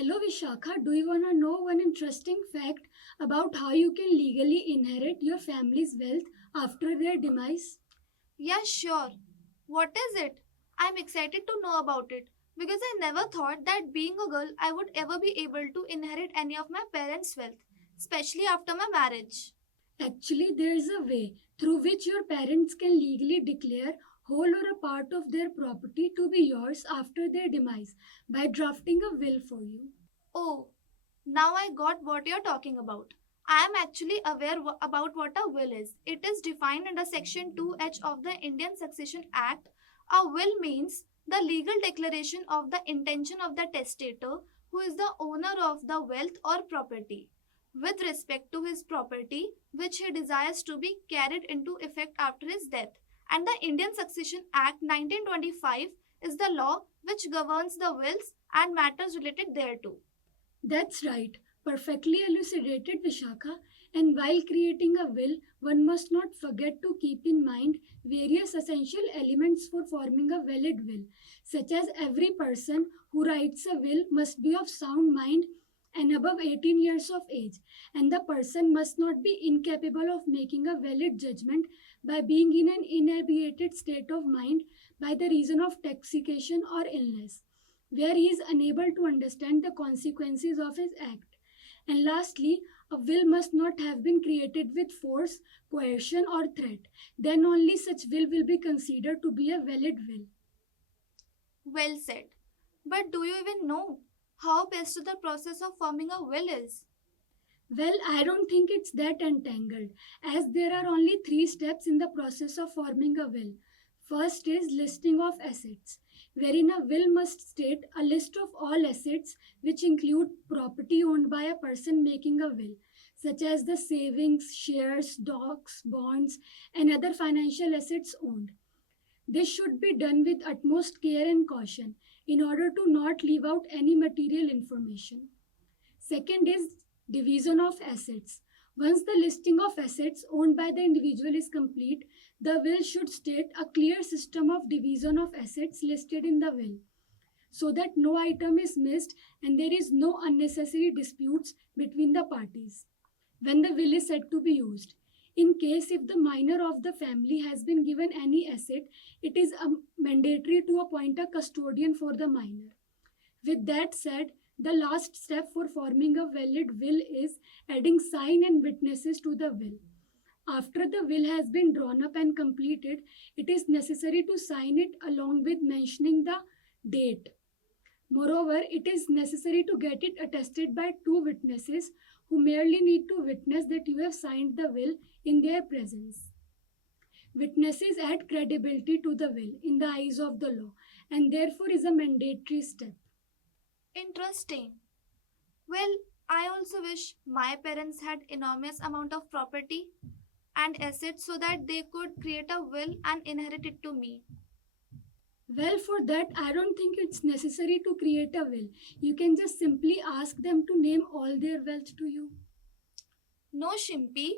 Hello Vishakha, do you want to know one interesting fact about how you can legally inherit your family's wealth after their demise? Yeah, sure. What is it? I'm excited to know about it because I never thought that being a girl I would ever be able to inherit any of my parents' wealth, especially after my marriage. Actually, there is a way through which your parents can legally declare whole or a part of their property to be yours after their demise by drafting a will for you. Oh, now I got what you're talking about. I am actually aware about what a will is. It is defined under Section 2H of the Indian Succession Act. A will means the legal declaration of the intention of the testator, who is the owner of the wealth or property, with respect to his property, which he desires to be carried into effect after his death. And the Indian Succession Act 1925 is the law which governs the wills and matters related thereto. That's right, perfectly elucidated Vishakha. And while creating a will, one must not forget to keep in mind various essential elements for forming a valid will, such as every person who writes a will must be of sound mind and above 18 years of age, and the person must not be incapable of making a valid judgment by being in an inebriated state of mind by the reason of intoxication or illness where he is unable to understand the consequences of his act. And lastly, a will must not have been created with force, coercion, or threat. Then only such will be considered to be a valid will. Well said. But do you even know how best the process of forming a will is? Well, I don't think it's that entangled, as there are only three steps in the process of forming a will. First is listing of assets, wherein a will must state a list of all assets which include property owned by a person making a will, such as the savings, shares, stocks, bonds, and other financial assets owned. This should be done with utmost care and caution in order to not leave out any material information. Second is division of assets. Once the listing of assets owned by the individual is complete, the will should state a clear system of division of assets listed in the will so that no item is missed and there is no unnecessary disputes between the parties when the will is said to be used. In case if the minor of the family has been given any asset, it is mandatory to appoint a custodian for the minor. With that said, the last step for forming a valid will is adding sign and witnesses to the will. After the will has been drawn up and completed, it is necessary to sign it along with mentioning the date. Moreover, it is necessary to get it attested by two witnesses who merely need to witness that you have signed the will in their presence. Witnesses add credibility to the will in the eyes of the law and therefore is a mandatory step. Interesting. Well, I also wish my parents had enormous amount of property and assets so that they could create a will and inherit it to me. Well, for that, I don't think it's necessary to create a will. You can just simply ask them to name all their wealth to you. No, Shimpi,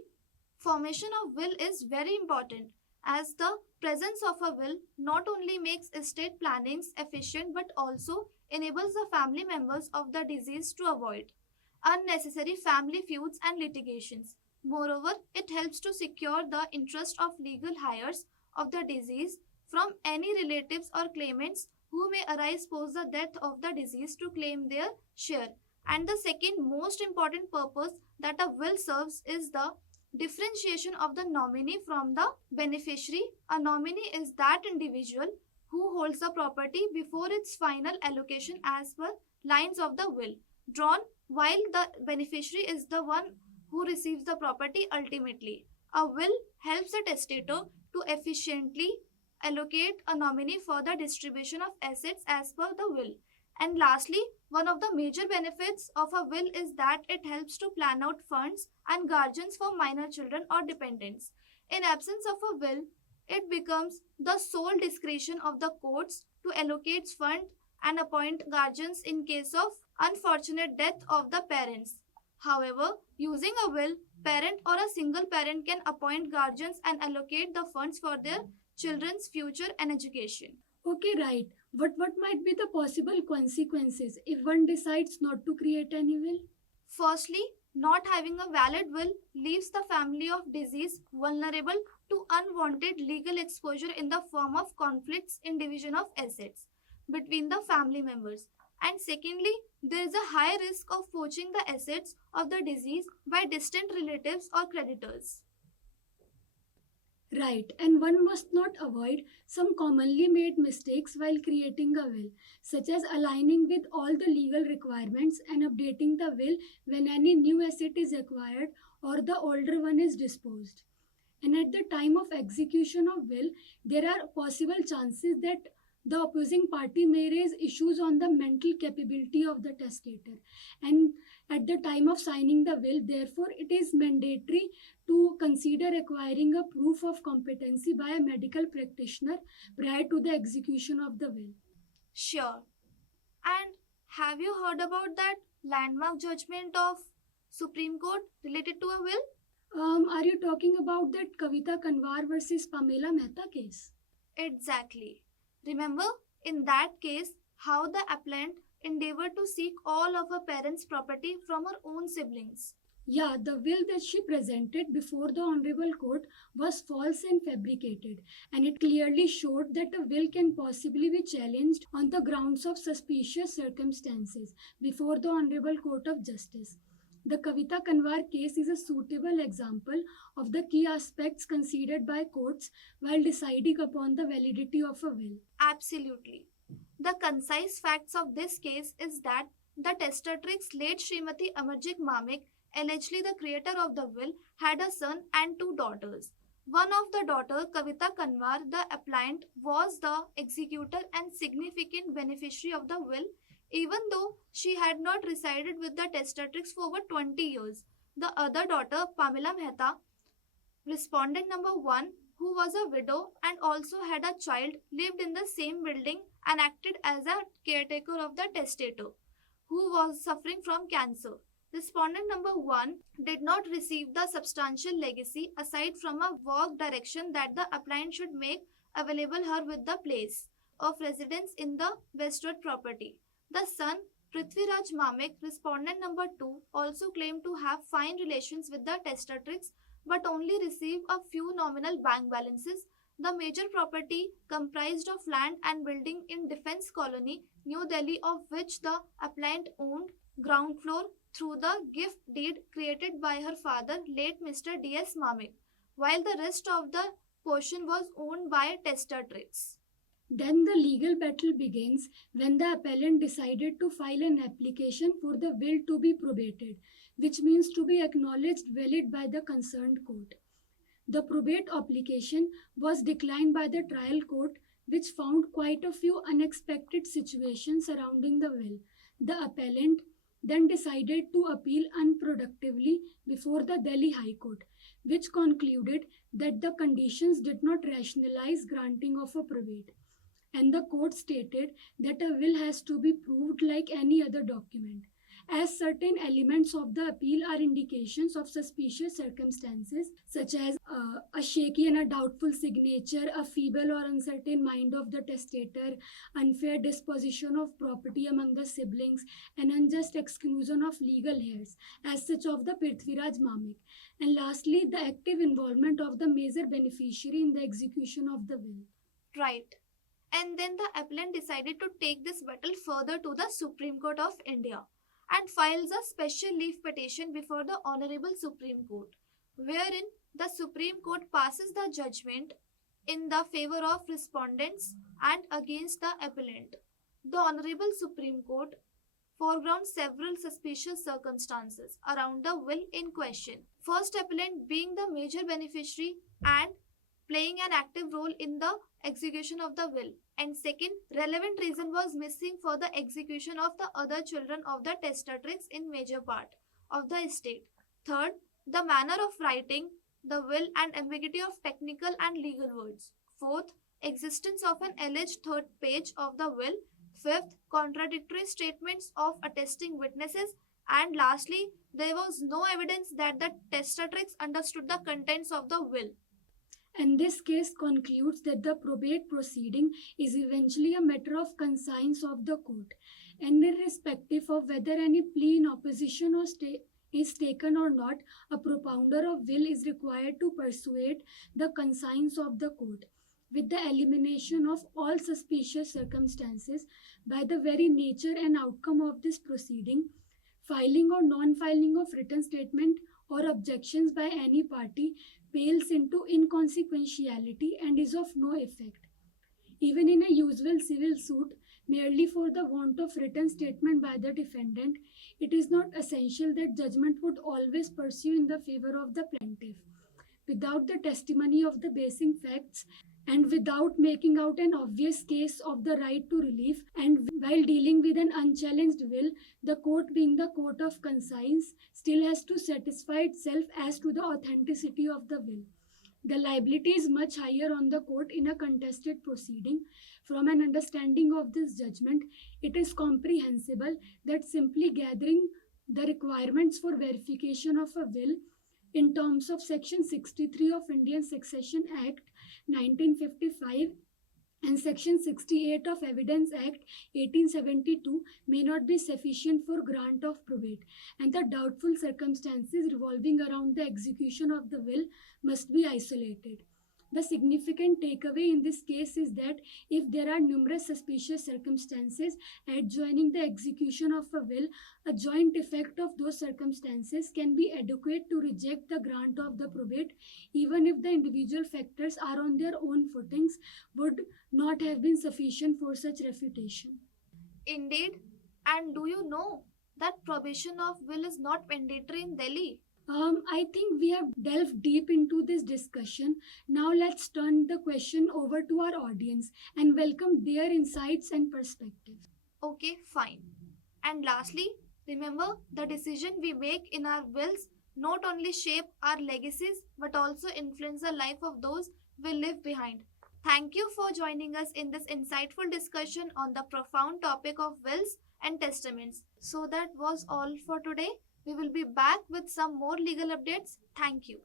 formation of will is very important as the presence of a will not only makes estate plannings efficient but also enables the family members of the deceased to avoid unnecessary family feuds and litigations. Moreover, it helps to secure the interest of legal heirs of the deceased from any relatives or claimants who may arise post the death of the deceased to claim their share. And the second most important purpose that a will serves is the differentiation of the nominee from the beneficiary. A nominee is that individual who holds the property before its final allocation as per lines of the will drawn, while the beneficiary is the one who receives the property ultimately. A will helps the testator to efficiently allocate a nominee for the distribution of assets as per the will. And lastly, one of the major benefits of a will is that it helps to plan out funds and guardians for minor children or dependents. In absence of a will, it becomes the sole discretion of the courts to allocate funds and appoint guardians in case of unfortunate death of the parents. However, using a will, parent or a single parent can appoint guardians and allocate the funds for their children's future and education. Okay, right. What might be the possible consequences if one decides not to create any will? Firstly, not having a valid will leaves the family of deceased vulnerable to unwanted legal exposure in the form of conflicts in division of assets between the family members. And secondly, there is a high risk of poaching the assets of the deceased by distant relatives or creditors. Right, and one must not avoid some commonly made mistakes while creating a will, such as aligning with all the legal requirements and updating the will when any new asset is acquired or the older one is disposed. And at the time of execution of will, there are possible chances that the opposing party may raise issues on the mental capability of the testator. And at the time of signing the will, therefore, it is mandatory to consider acquiring a proof of competency by a medical practitioner prior to the execution of the will. Sure. And have you heard about that landmark judgment of Supreme Court related to a will? Are you talking about that Kavita Kanwar versus Pamela Mehta case? Exactly. Remember, in that case, how the appellant endeavored to seek all of her parents' property from her own siblings. Yeah, the will that she presented before the Honorable Court was false and fabricated, and it clearly showed that a will can possibly be challenged on the grounds of suspicious circumstances before the Honorable Court of Justice. The Kavita Kanwar case is a suitable example of the key aspects considered by courts while deciding upon the validity of a will. Absolutely. The concise facts of this case is that the testatrix late Srimati Amarjit Mamik, allegedly the creator of the will, had a son and two daughters. One of the daughter, Kavita Kanwar, the appellant, was the executor and significant beneficiary of the will, even though she had not resided with the testatrix for over 20 years. The other daughter, Pamela Mehta, respondent number 1, who was a widow and also had a child, lived in the same building and acted as a caretaker of the testator, who was suffering from cancer. Respondent number 1 did not receive the substantial legacy aside from a work direction that the applicant should make available her with the place of residence in the westward property. The son, Prithviraj Mamik, respondent number 2, also claimed to have fine relations with the testatrix but only received a few nominal bank balances. The major property comprised of land and building in Defence Colony, New Delhi, of which the applicant owned ground floor through the gift deed created by her father, late Mr. D.S. Mamik, while the rest of the portion was owned by testatrix. Then the legal battle begins when the appellant decided to file an application for the will to be probated, which means to be acknowledged valid by the concerned court. The probate application was declined by the trial court, which found quite a few unexpected situations surrounding the will. The appellant then decided to appeal unproductively before the Delhi High Court, which concluded that the conditions did not rationalize granting of a probate. And the court stated that a will has to be proved like any other document, as certain elements of the appeal are indications of suspicious circumstances such as a shaky and a doubtful signature, a feeble or uncertain mind of the testator, unfair disposition of property among the siblings, and unjust exclusion of legal heirs, as such of the Prithviraj Mamik, and lastly the active involvement of the major beneficiary in the execution of the will. Right. And then the appellant decided to take this battle further to the Supreme Court of India and files a special leave petition before the Honorable Supreme Court, wherein the Supreme Court passes the judgment in the favor of respondents and against the appellant. The Honorable Supreme Court foregrounds several suspicious circumstances around the will in question. First, appellant being the major beneficiary and playing an active role in the execution of the will, and second, relevant reason was missing for the execution of the other children of the testatrix in major part of the estate. Third, the manner of writing the will and ambiguity of technical and legal words. Fourth, existence of an alleged third page of the will. Fifth, contradictory statements of attesting witnesses. And lastly, there was no evidence that the testatrix understood the contents of the will. And this case concludes that the probate proceeding is eventually a matter of conscience of the court, and irrespective of whether any plea in opposition is taken or not, a propounder of will is required to persuade the conscience of the court. With the elimination of all suspicious circumstances by the very nature and outcome of this proceeding, filing or non filing of written statement or objections by any party pales into inconsequentiality and is of no effect. Even in a usual civil suit, merely for the want of written statement by the defendant, it is not essential that judgment would always pursue in the favor of the plaintiff. Without the testimony of the basic facts, and without making out an obvious case of the right to relief, and while dealing with an unchallenged will, the court, being the court of conscience, still has to satisfy itself as to the authenticity of the will. The liability is much higher on the court in a contested proceeding. From an understanding of this judgment, it is comprehensible that simply gathering the requirements for verification of a will in terms of Section 63 of Indian Succession Act 1955 and Section 68 of Evidence Act 1872 may not be sufficient for grant of probate, and the doubtful circumstances revolving around the execution of the will must be isolated. The significant takeaway in this case is that if there are numerous suspicious circumstances adjoining the execution of a will, a joint effect of those circumstances can be adequate to reject the grant of the probate, even if the individual factors are on their own footings would not have been sufficient for such refutation. Indeed. And do you know that probation of will is not mandatory in Delhi? I think we have delved deep into this discussion. Now let's turn the question over to our audience and welcome their insights and perspectives. Okay, fine. And lastly, remember the decision we make in our wills not only shape our legacies but also influence the life of those we leave behind. Thank you for joining us in this insightful discussion on the profound topic of wills and testaments. So that was all for today. We will be back with some more legal updates. Thank you.